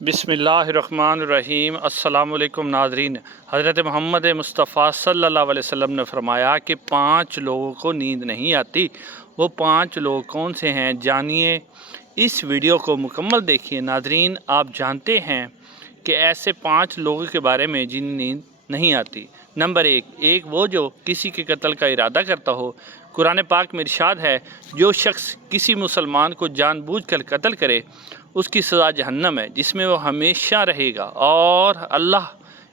बिस्मिल्लाहिर्रहमानिर्रहीम। अस्सलामु अलैकुम नाज़रीन। हज़रत मोहम्मद मुस्तफ़ा सल्लल्लाहु अलैहि वसल्लम ने फरमाया कि 5 लोगों को नींद नहीं आती। वो 5 लोग कौन से हैं, जानिए। इस वीडियो को मुकम्मल देखिए नाज़रीन। आप जानते हैं कि ऐसे 5 लोगों के बारे में जिन नींद नहीं आती। नंबर 1 वो जो किसी के कत्ल का इरादा करता हो। कुरान पाक में इरशाद है, जो शख्स किसी मुसलमान को जानबूझकर कत्ल करे उसकी सज़ा जहन्नम है, जिसमें वो हमेशा रहेगा, और अल्लाह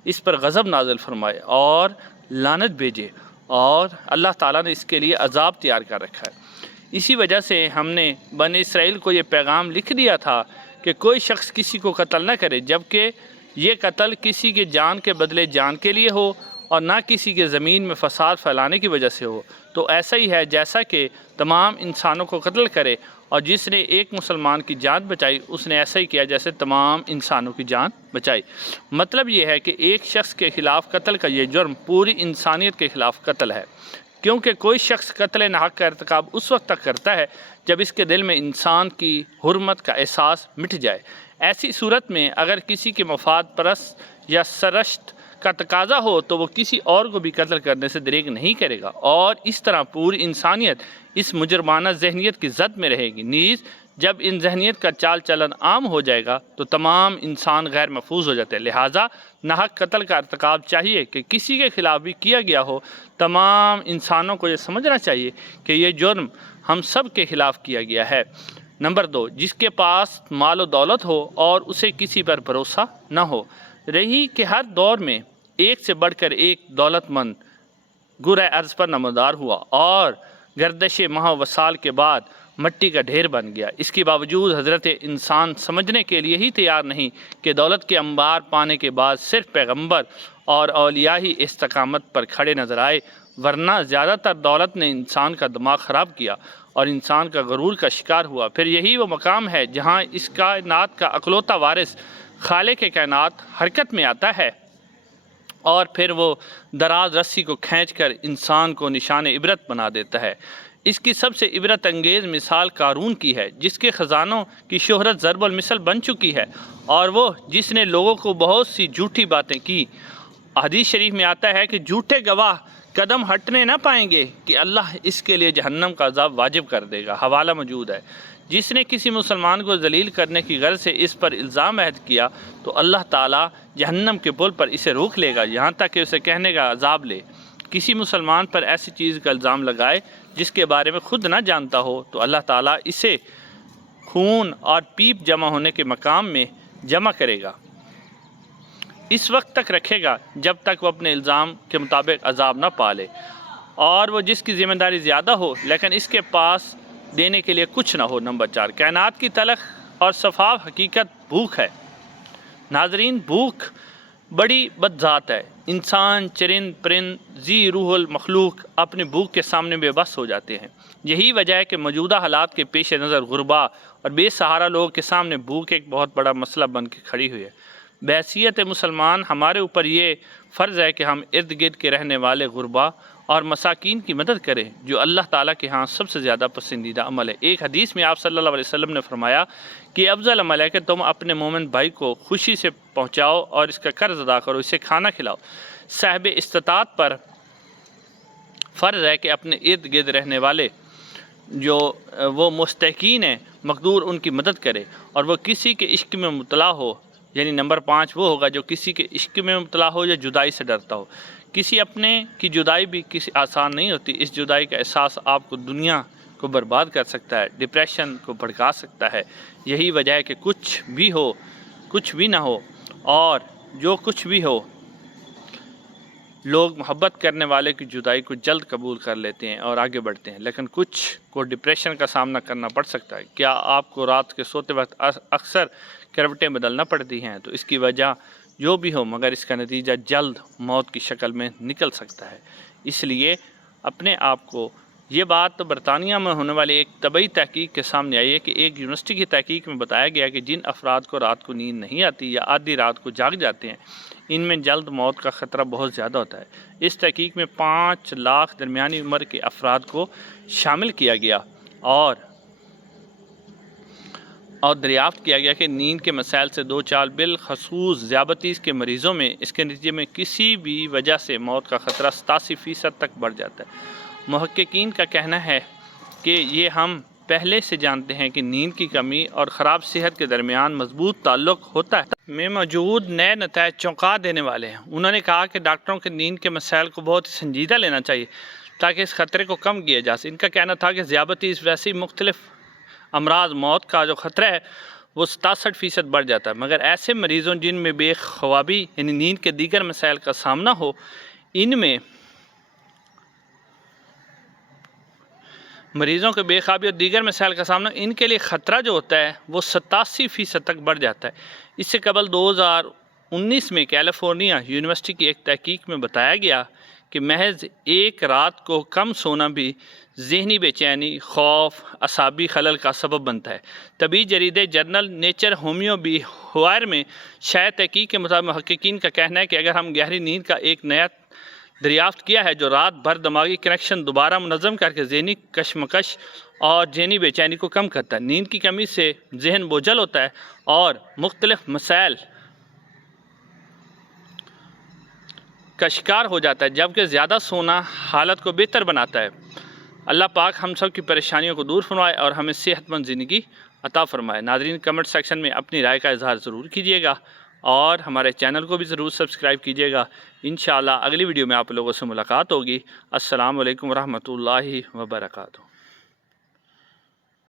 इस पर गज़ब नाज़िल फरमाए और लानत भेजे, और अल्लाह ताला ने इसके लिए अज़ाब तैयार कर रखा है। इसी वजह से हमने बनी इसराइल को ये पैगाम लिख दिया था कि कोई शख्स किसी को कत्ल न करे, जबकि ये कत्ल किसी के जान के बदले जान के लिए हो और ना किसी के ज़मीन में फ़साद फैलाने की वजह से हो। तो ऐसा ही है जैसा कि तमाम इंसानों को कत्ल करे, और जिसने एक मुसलमान की जान बचाई उसने ऐसा ही किया जैसे तमाम इंसानों की जान बचाई। मतलब ये है कि एक शख्स के ख़िलाफ़ कत्ल का ये जुर्म पूरी इंसानियत के ख़िलाफ़ कत्ल है, क्योंकि कोई शख्स कत्ल नाहक का इर्तिकाब उस वक्त तक करता है जब इसके दिल में इंसान की हुर्मत का एहसास मिट जाए। ऐसी सूरत में अगर किसी के मफाद परस्त या सरश्त का तकाजा हो तो वो किसी और को भी कत्ल करने से दरेग नहीं करेगा, और इस तरह पूरी इंसानियत इस मुजरमाना जहनीत की जद में रहेगी। नीज़ जब इन जहनीत का चाल चलन आम हो जाएगा तो तमाम इंसान गैर महफूज हो जाते हैं। लिहाजा नाहक कत्ल का इर्तिकाब चाहिए कि किसी के ख़िलाफ़ भी किया गया हो, तमाम इंसानों को ये समझना चाहिए कि ये जुर्म हम सब के ख़िलाफ़ किया गया है। नंबर 2, जिसके पास माल व दौलत हो और उसे किसी पर भरोसा न हो। रही कि हर दौर में एक से बढ़कर एक दौलतमंद गुरे अर्ज़ पर नमदार हुआ और गर्दश माह वसाल के बाद मट्टी का ढेर बन गया। इसके बावजूद हज़रत इंसान समझने के लिए ही तैयार नहीं कि दौलत के अंबार पाने के बाद सिर्फ पैगंबर और औलिया ही इस्तकामत पर खड़े नज़र आए, वरना ज़्यादातर दौलत ने इंसान का दिमाग ख़राब किया और इंसान का गरूर का शिकार हुआ। फिर यही वो मकाम है जहाँ इस कायनात का अकलौता वारिस खालिक के कायनात हरकत में आता है, और फिर वो दराज रस्सी को खींचकर इंसान को निशान इबरत बना देता है। इसकी सबसे इबरत अंगेज़ मिसाल कारून की है, जिसके ख़जानों की शोहरत ज़रबुल मिसल बन चुकी है, और वो जिसने लोगों को बहुत सी झूठी बातें की। हदीस शरीफ में आता है कि झूठे गवाह कदम हटने ना पाएंगे कि अल्लाह इसके लिए जहन्नम का अज़ाब वाजिब कर देगा। हवाला मौजूद है। जिसने किसी मुसलमान को जलील करने की गर्ज से इस पर इल्ज़ाम ऐद किया तो अल्लाह ताला जहन्नम के पुल पर इसे रोक लेगा, यहाँ तक कि उसे कहने का अज़ाब ले। किसी मुसलमान पर ऐसी चीज़ का इल्ज़ाम लगाए जिसके बारे में खुद ना जानता हो तो अल्लाह ताला इसे खून और पीप जमा होने के मकाम में जमा करेगा। इस वक्त तक रखेगा जब तक वो अपने इल्ज़ाम के मुताबिक अज़ाब ना पाले, और वो जिसकी ज़िम्मेदारी ज़्यादा हो लेकिन इसके पास देने के लिए कुछ ना हो। नंबर 4, कायनात की तलख और शफाफ हकीकत भूख है। नाजरीन, भूख बड़ी बदज़ात है। इंसान, चरिंद, परिंद, जी रूहुल मखलूक अपनी भूख के सामने बेबस हो जाते हैं। यही वजह है कि मौजूदा हालात के पेश नज़र गुरबा और बेसहारा लोगों के सामने भूख एक बहुत बड़ा मसला बन के खड़ी हुई है। बहैसियत मुसलमान हमारे ऊपर ये फ़र्ज़ है कि हम इर्द गिर्द के रहने वाले गुरबा और मसाकीन की मदद करें, जो अल्लाह ताला के यहाँ सबसे ज़्यादा पसंदीदा अमल है। एक हदीस में आप सल्लल्लाहु अलैहि वसल्लम ने फरमाया कि अफजल अमल है कि तुम अपने मोमिन भाई को खुशी से पहुँचाओ और इसका कर्ज अदा करो, इसे खाना खिलाओ। साहिब इस्तात पर फ़र्ज़ है कि अपने इर्द गिर्द रहने वाले जो वो मुस्तकीन हैं, मकदूर, उनकी मदद करे, और वो किसी के इश्क में मुबतला हो। यानी नंबर 5 वो होगा जो किसी के इश्क में मुबतला हो या जुदाई से डरता हो। किसी अपने की जुदाई भी किसी आसान नहीं होती। इस जुदाई का एहसास आपको दुनिया को बर्बाद कर सकता है, डिप्रेशन को भड़का सकता है। यही वजह है कि कुछ भी हो, कुछ भी ना हो, और जो कुछ भी हो, लोग मोहब्बत करने वाले की जुदाई को जल्द कबूल कर लेते हैं और आगे बढ़ते हैं, लेकिन कुछ को डिप्रेशन का सामना करना पड़ सकता है। क्या आपको रात के सोते वक्त अक्सर करवटें बदलना पड़ती हैं? तो इसकी वजह जो भी हो, मगर इसका नतीजा जल्द मौत की शक्ल में निकल सकता है। इसलिए अपने आप को, ये बात तो बरतानिया में होने वाली एक तबई तहकीक के सामने आई है कि एक यूनिवर्सिटी की तहकीक में बताया गया कि जिन अफराद को रात को नींद नहीं आती या आधी रात को जाग जाते हैं, इनमें जल्द मौत का ख़तरा बहुत ज़्यादा होता है। इस तहकीक में 5 लाख दरमियानी उम्र के अफराद को शामिल किया गया, और اور دریافت کیا گیا کہ نیند کے مسائل سے دو چال بالخصوص ذیابطیس کے مریضوں میں اس کے نتیجے میں کسی بھی وجہ سے موت کا خطرہ 87% تک بڑھ جاتا ہے۔ محققین کا کہنا ہے کہ یہ ہم پہلے سے جانتے ہیں کہ نیند کی کمی اور خراب صحت کے درمیان مضبوط تعلق ہوتا ہے میں موجود نئے نتائج چونکا دینے والے ہیں۔ انہوں نے کہا کہ ڈاکٹروں کے نیند کے مسائل کو بہت سنجیدہ لینا چاہیے تاکہ اس خطرے کو کم کیا جا سکے۔ ان کا کہنا تھا کہ ذیابطیس ویسی مختلف امراض موت کا جو خطرہ ہے وہ 67% بڑھ جاتا ہے، مگر ایسے مریضوں جن میں بے خوابی یعنی نیند کے دیگر مسائل کا سامنا ہو، ان میں مریضوں کے بے خوابی اور دیگر مسائل کا سامنا ان کے لیے خطرہ جو ہوتا ہے وہ 87% تک بڑھ جاتا ہے۔ اس سے قبل 2019 میں کیلیفورنیا یونیورسٹی کی ایک تحقیق میں بتایا گیا کہ محض ایک رات کو کم سونا بھی ذہنی بے چینی، خوف، اعصابی خلل کا سبب بنتا ہے۔ طبی جریدے جرنل نیچر ہومیو بیہیوئر میں شائع تحقیق کے مطابق محققین کا کہنا ہے کہ اگر ہم گہری نیند کا ایک نیا دریافت کیا ہے جو رات بھر دماغی کنیکشن دوبارہ منظم کر کے ذہنی کشمکش اور ذہنی بے چینی کو کم کرتا ہے۔ نیند کی کمی سے ذہن بوجھل ہوتا ہے اور مختلف مسائل کا شکار ہو جاتا ہے، جبکہ زیادہ سونا حالت کو بہتر بناتا ہے۔ اللہ پاک ہم سب کی پریشانیوں کو دور فرمائے اور ہمیں صحت مند زندگی عطا فرمائے۔ ناظرین کمنٹ سیکشن میں اپنی رائے کا اظہار ضرور کیجیے گا اور ہمارے چینل کو بھی ضرور سبسکرائب کیجیے گا۔ انشاءاللہ اگلی ویڈیو میں آپ لوگوں سے ملاقات ہوگی۔ السلام علیکم ورحمۃ اللہ وبرکاتہ۔